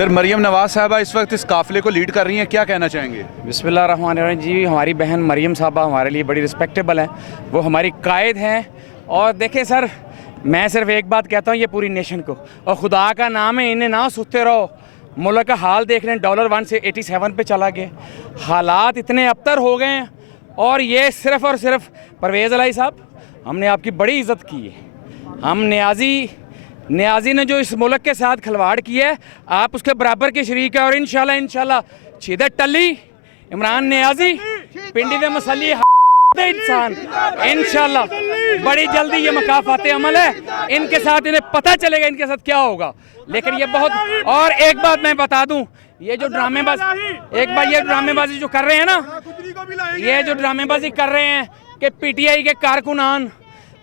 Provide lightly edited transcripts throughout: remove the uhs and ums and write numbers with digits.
Sir Maryam Nawaz साहबा इस वक्त इस काफिले को लीड कर रही हैं, क्या कहना चाहेंगे? बिस्मिल्लाहिर्रहमानिर्रहीम जी, हमारी बहन मरियम साहबा हमारे लिए बड़ी रिस्पेक्टेबल हैं, वो हमारी कायद हैं। और देखें सर, मैं सिर्फ एक बात कहता हूँ ये पूरी नेशन को, और खुदा का नाम है इन्हें ना सुनते रहो। मुल्क का हाल देख रहे हैं, डॉलर 1 से 87 पे चला गया, हालात इतने अबतर हो गए हैं। और ये सिर्फ और सिर्फ परवेज़ इलाही साहब, हमने आपकी बड़ी इज़्ज़त की है। हम न्याजी ने जो इस मुल्क के साथ खिलवाड़ किया है, आप उसके बराबर के शरीक है। और इंशाल्लाह सीधे टल्ली इमरान न्याजी पिंडी दे मसली इंसान, इंशाल्लाह बड़ी जल्दी ये मकाफाते अमल है, इनके साथ इन्हें पता चलेगा इनके साथ क्या होगा। लेकिन ये बहुत, और एक बात मैं बता दूं, ये जो ड्रामेबाजी जो कर रहे हैं ना, ये जो ड्रामेबाजी कर रहे हैं कि पीटीआई के कारकुनान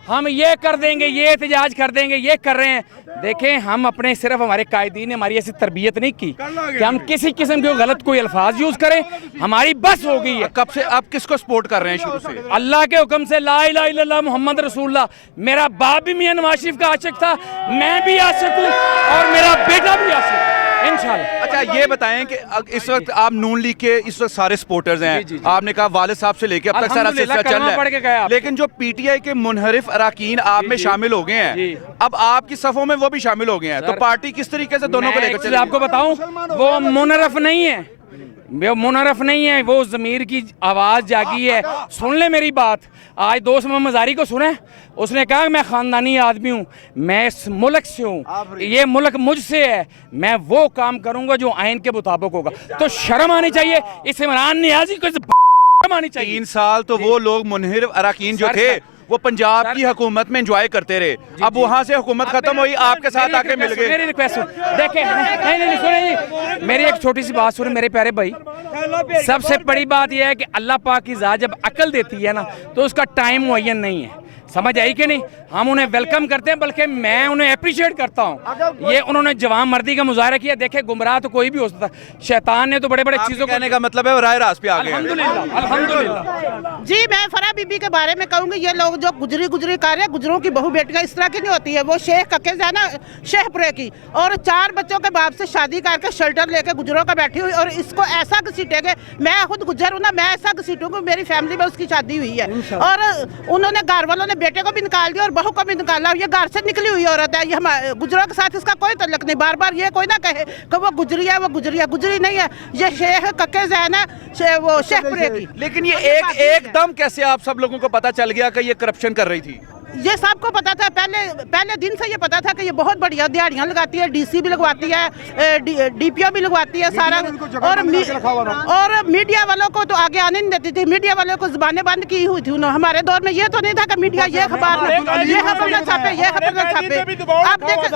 हम ये कर देंगे, ये एहतजाज कर देंगे, ये कर रहे हैं। देखें, हम अपने सिर्फ हमारे कायदीन ने हमारी ऐसी तरबियत नहीं की कि हम किसी किस्म के गलत कोई अल्फाज यूज करें। हमारी बस हो गई है। कब से आप किसको सपोर्ट कर रहे हैं? शुरू से अल्लाह के हुक्म से, ला इलाहा इल्लल्लाह मोहम्मद रसूलुल्लाह। मेरा बाप भी मियां नवाज शरीफ का आशिक था, मैं भी आशिक हूँ और मेरा बेटा भी आशिक इंशाल्लाह। अच्छा ये बताएं कि इस वक्त आप नून लीग के इस वक्त सारे सपोर्टर्स हैं, जी। आपने कहा वालिद साहब से लेके अब तक सारा सिलसिला चल रहा है, लेकिन जो पीटीआई के मुनहरिफ अरकान आप में शामिल हो गए हैं, अब आपकी सफों में वो भी शामिल हो गए हैं, तो पार्टी किस तरीके से दोनों को लेकर चलेगी? आपको बताऊं, वो मुनहरिफ नहीं है, वो मुनहरिफ नहीं है, वो ज़मीर की आवाज़ जागी है। सुन ले मेरी बात, आज दोस्त मोहम्मद मज़ारी को सुने, उसने कहा मैं ख़ानदानी आदमी हूँ, मैं इस मुल्क से हूँ, ये मुल्क मुझसे है, मैं वो काम करूँगा जो आइन के मुताबिक होगा। तो शर्म आनी चाहिए इस इमरान न्याजी को, शर्म आनी चाहिए। 3 साल तो वो लोग मुनहरिफ अरकान जो थे वो पंजाब की हुकूमत में एंजॉय करते रहे, अब वहाँ से हुकूमत खत्म हुई, आपके साथ आके मिल गए। मेरी रिक्वेस्ट देखें, नहीं सुने, मेरी एक छोटी सी बात सुने मेरे प्यारे भाई। सबसे बड़ी बात यह है कि अल्लाह पाक की ज़ात जब अकल देती है ना, तो उसका टाइम मुअय्यन नहीं है। समझ आई कि नहीं? हम उन्हें वेलकम करते हैं, बल्कि मैं उन्हें अप्रिशिएट करता हूँ। ये उन्होंने जवान मर्दी का मुजाहरा किया। देखे, गुमराह तो कोई भी हो सकता है, शैतान ने तो बड़े बड़े चीज़ों कहने का मतलब है वो राय रास्त पे आ गए। अल्हम्दुलिल्लाह। जी, मैं फरा बीबी के बारे में कहूँगी, ये लोग जो गुजरी कार्य है, गुजरों की बहू बेटियां इस तरह की नहीं होती है। वो शेख कके जाना शेखपुरे की, और 4 बच्चों के बाप से शादी करके शेल्टर लेके गुजरों का बैठी हुई, और इसको ऐसा घसीटेंगे। मैं खुद गुजर हूँ ना, मैं ऐसा घसीटूंगी, मेरी फैमिली में उसकी शादी हुई है, और उन्होंने घर वालों ने बेटे को भी निकाल दिया और बहू को भी निकाला। ये घर से निकली हुई औरत है, ये हम गुजरों के साथ इसका कोई तल्लुक नहीं। बार बार ये कोई ना कहे कि वो गुजरी है, वो गुजरी नहीं है, ये शेख कके जैन है, वो शेखपुरे की। लेकिन ये एकदम कैसे आप सब लोगों को पता चल गया कि ये करप्शन कर रही थी? ये सबको पता था, पहले दिन से ये पता था कि ये बहुत बढ़िया दिहाड़ियाँ लगाती है, डीसी भी लगवाती है, डीपीओ भी लगवाती है सारा। और मीडिया वालों को तो आगे आने नहीं देती थी, मीडिया वालों को जुबानें बंद की हुई थी उन्होंने। हमारे दौर में ये तो नहीं था कि मीडिया ये खबर न छापे, ये खबर न छापे। आप देखें,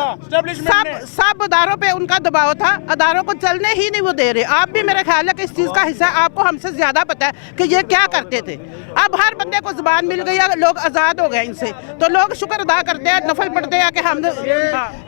सब अदारों पे उनका दबाव था, अदारों को चलने ही नहीं वो दे रहे। आप भी मेरे ख्याल है कि इस चीज़ का हिस्सा आपको हमसे ज़्यादा पता है कि ये क्या करते थे। अब हर बंदे को जुबान मिल गई है, लोग आज़ाद हो गए इनसे, तो लोग शुक्र अदा करते हैं, नफल पढ़ते हैं कि हम।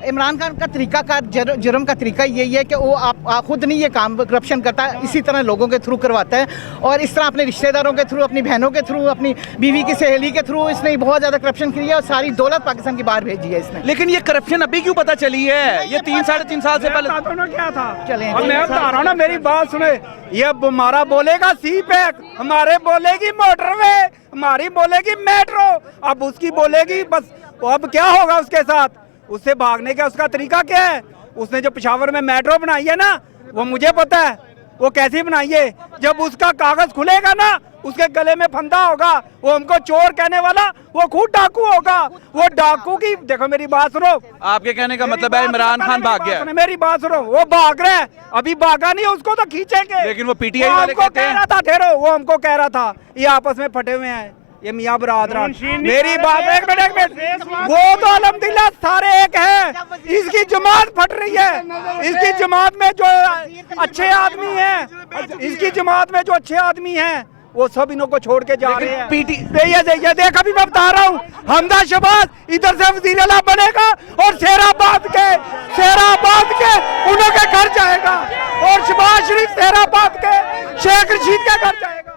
इमरान खान का तरीका का जुर्म का तरीका यही है कि वो आप खुद नहीं ये काम करप्शन करता है, इसी तरह लोगों के थ्रू करवाता है, और इस तरह अपने रिश्तेदारों के थ्रू, अपनी बहनों के थ्रू, अपनी बीवी की सहेली के थ्रू इसने बहुत ज़्यादा करप्शन किया और सारी दौलत पाकिस्तान की बाहर भेजी है इसने। लेकिन ये करप्शन अभी क्यों पता चली है? ये 3-3.5 साल से पहले क्या था? चलें, मैं बता रहा हूँ ना, मेरी बात सुने। ये हमारा बोलेगा सी पैक, हमारे बोलेगी मोटरवे, हमारी बोलेगी मेट्रो, अब उसकी बोलेगी बस। अब क्या होगा उसके साथ? उससे भागने का उसका तरीका क्या है? उसने जो पेशावर में मेट्रो बनाई है ना, वो मुझे पता है वो कैसी बनाई है। जब उसका कागज खुलेगा ना, उसके गले में फंदा होगा, वो हमको चोर कहने वाला, वो खुद डाकू होगा। वो डाकू की, देखो मेरी बात सुनो। आपके कहने का मतलब है इमरान खान भाग गया? मेरी बात सुनो, वो भाग रहा है, अभी भागा नहीं, उसको तो खींचेंगे। लेकिन वो पीटीआई वाले कहते हैं, रहा था ठहरो, वो हमको कह रहा था ये आपस में फटे हुए हैं, ये मियाँ बरादरान। मेरी बात, एक मिनट, वो तो अल्हम्दुलिल्लाह सारे एक हैं, इसकी जमात फट रही है। इसकी जमात में जो अच्छे आदमी हैं, इसकी जमात में जो अच्छे आदमी हैं, वो सब इन्हों को छोड़ के जा रहे हैं। ये देख, अभी मैं बता रहा हूँ, हमदा शहबाज इधर से वज़ीर आला बनेगा और शेराबाद के उन्हों के घर जाएगा, और शहबाज शरीफ शेराबाद के शेख रशीद के घर जाएगा।